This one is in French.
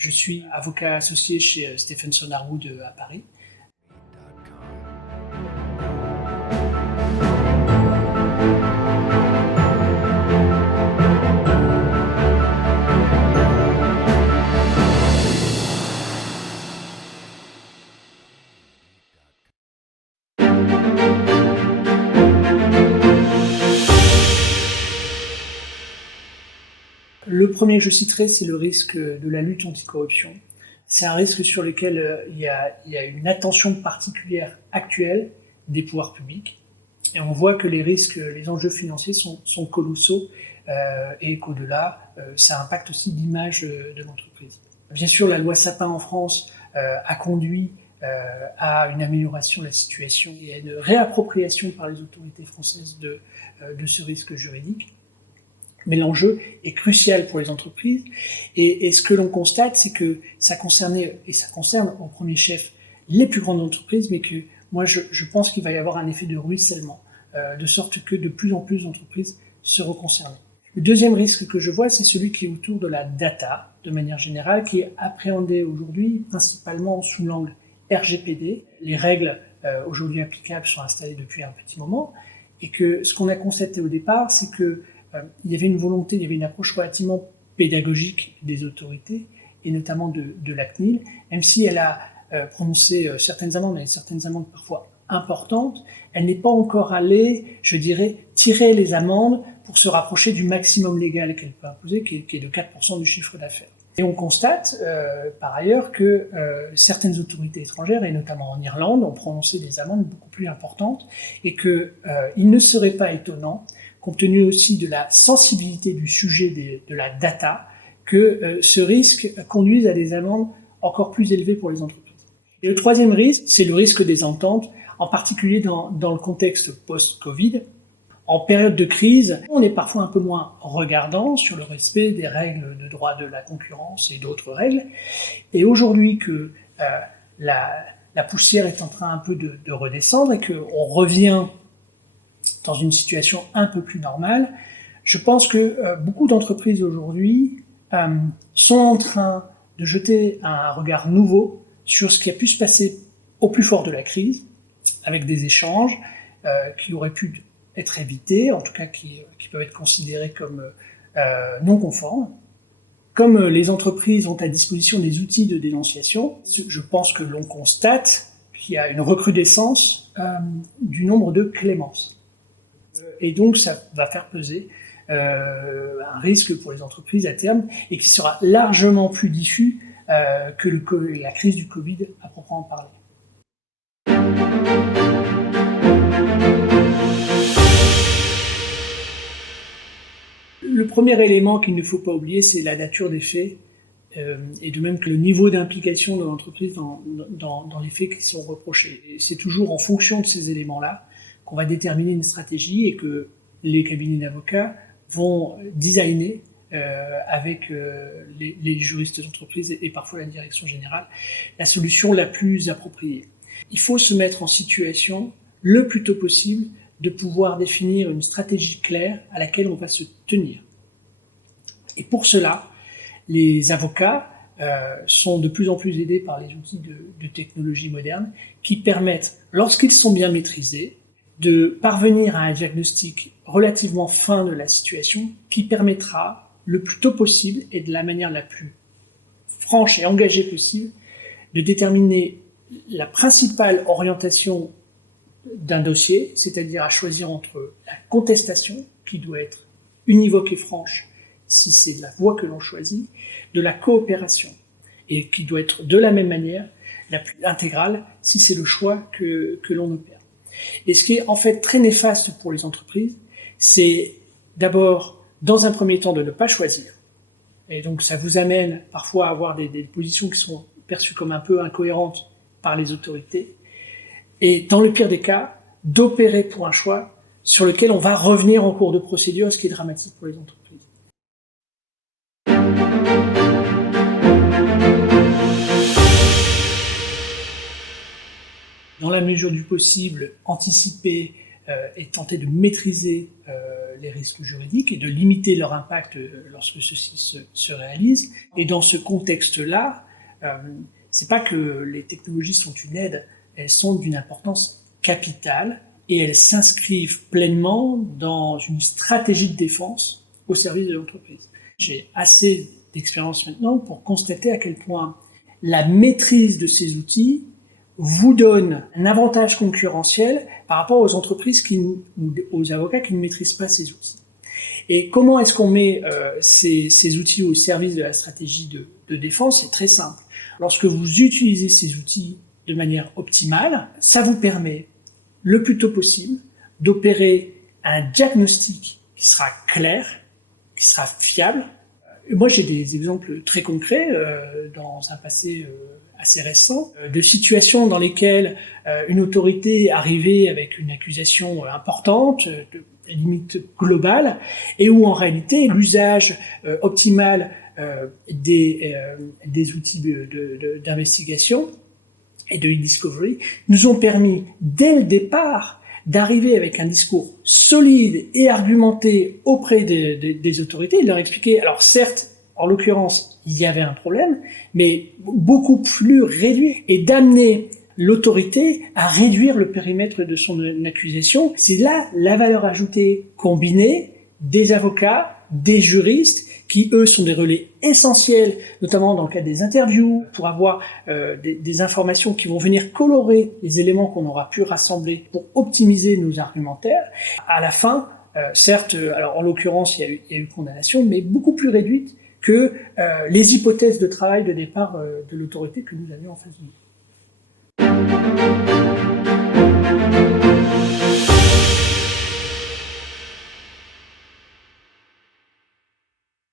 Je suis avocat associé chez Stephenson Harwood à Paris. Le premier que je citerai, c'est le risque de la lutte anticorruption. C'est un risque sur lequel il y a une attention particulière actuelle des pouvoirs publics. Et on voit que les risques, les enjeux financiers sont colossaux et qu'au-delà, ça impacte aussi l'image de l'entreprise. Bien sûr, la loi Sapin en France a conduit à une amélioration de la situation et à une réappropriation par les autorités françaises de ce risque juridique. Mais l'enjeu est crucial pour les entreprises et ce que l'on constate, c'est que ça concernait, et ça concerne au premier chef les plus grandes entreprises, mais que moi je pense qu'il va y avoir un effet de ruissellement, de sorte que de plus en plus d'entreprises seront concernées. Le deuxième risque que je vois, c'est celui qui est autour de la data, de manière générale, qui est appréhendé aujourd'hui principalement sous l'angle RGPD. Les règles aujourd'hui applicables sont installées depuis un petit moment, et que ce qu'on a constaté au départ, c'est que il y avait une volonté, il y avait une approche relativement pédagogique des autorités, et notamment de la CNIL, même si elle a prononcé certaines amendes, mais certaines amendes parfois importantes, elle n'est pas encore allée, je dirais, tirer les amendes pour se rapprocher du maximum légal qu'elle peut imposer, qui est de 4% du chiffre d'affaires. Et on constate par ailleurs que certaines autorités étrangères, et notamment en Irlande, ont prononcé des amendes beaucoup plus importantes, et qu'il ne serait pas étonnant, compte tenu aussi de la sensibilité du sujet de la data, que ce risque conduise à des amendes encore plus élevées pour les entreprises. Et le troisième risque, c'est le risque des ententes, en particulier dans le contexte post-Covid. En période de crise, on est parfois un peu moins regardant sur le respect des règles de droit de la concurrence et d'autres règles. Et aujourd'hui que la poussière est en train un peu de redescendre et qu'on revient dans une situation un peu plus normale, je pense que beaucoup d'entreprises aujourd'hui sont en train de jeter un regard nouveau sur ce qui a pu se passer au plus fort de la crise, avec des échanges qui auraient pu être évités, en tout cas qui peuvent être considérés comme non conformes. Comme les entreprises ont à disposition des outils de dénonciation, je pense que l'on constate qu'il y a une recrudescence du nombre de clémences. Et donc ça va faire peser un risque pour les entreprises à terme et qui sera largement plus diffus que la crise du Covid à proprement parler. Le premier élément qu'il ne faut pas oublier, c'est la nature des faits et de même que le niveau d'implication de l'entreprise dans les faits qui sont reprochés. Et c'est toujours en fonction de ces éléments-là qu'on va déterminer une stratégie et que les cabinets d'avocats vont designer avec les juristes d'entreprise et parfois la direction générale la solution la plus appropriée. Il faut se mettre en situation le plus tôt possible de pouvoir définir une stratégie claire à laquelle on va se tenir. Et pour cela, les avocats sont de plus en plus aidés par les outils de technologie moderne qui permettent, lorsqu'ils sont bien maîtrisés, de parvenir à un diagnostic relativement fin de la situation qui permettra le plus tôt possible et de la manière la plus franche et engagée possible de déterminer la principale orientation d'un dossier, c'est-à-dire à choisir entre la contestation, qui doit être univoque et franche si c'est la voie que l'on choisit, de la coopération, et qui doit être de la même manière la plus intégrale si c'est le choix que l'on opère. Et ce qui est en fait très néfaste pour les entreprises, c'est d'abord, dans un premier temps, de ne pas choisir. Et donc ça vous amène parfois à avoir des positions qui sont perçues comme un peu incohérentes par les autorités. Et dans le pire des cas, d'opérer pour un choix sur lequel on va revenir en cours de procédure, ce qui est dramatique pour les entreprises. Dans la mesure du possible, anticiper et tenter de maîtriser les risques juridiques et de limiter leur impact lorsque ceux-ci se réalisent. Et dans ce contexte-là, c'est pas que les technologies sont une aide, elles sont d'une importance capitale et elles s'inscrivent pleinement dans une stratégie de défense au service de l'entreprise. J'ai assez d'expérience maintenant pour constater à quel point la maîtrise de ces outils vous donne un avantage concurrentiel par rapport aux entreprises ou aux avocats qui ne maîtrisent pas ces outils. Et comment est-ce qu'on met ces outils au service de la stratégie de défense? C'est très simple. Lorsque vous utilisez ces outils de manière optimale, ça vous permet le plus tôt possible d'opérer un diagnostic qui sera clair, qui sera fiable. Moi, j'ai des exemples très concrets dans un passé assez récent, de situations dans lesquelles une autorité arrivait avec une accusation importante, de limite globale, et où en réalité l'usage optimal des outils d'investigation et de e-discovery nous ont permis dès le départ d'arriver avec un discours solide et argumenté auprès des autorités, et de leur expliquer, alors certes, en l'occurrence, il y avait un problème, mais beaucoup plus réduit, et d'amener l'autorité à réduire le périmètre de son accusation. C'est là la valeur ajoutée combinée des avocats, des juristes, qui eux sont des relais essentiels, notamment dans le cadre des interviews, pour avoir des informations qui vont venir colorer les éléments qu'on aura pu rassembler pour optimiser nos argumentaires. À la fin, certes, alors en l'occurrence, il y a eu condamnation, mais beaucoup plus réduite que les hypothèses de travail de départ de l'autorité que nous avions en face de nous.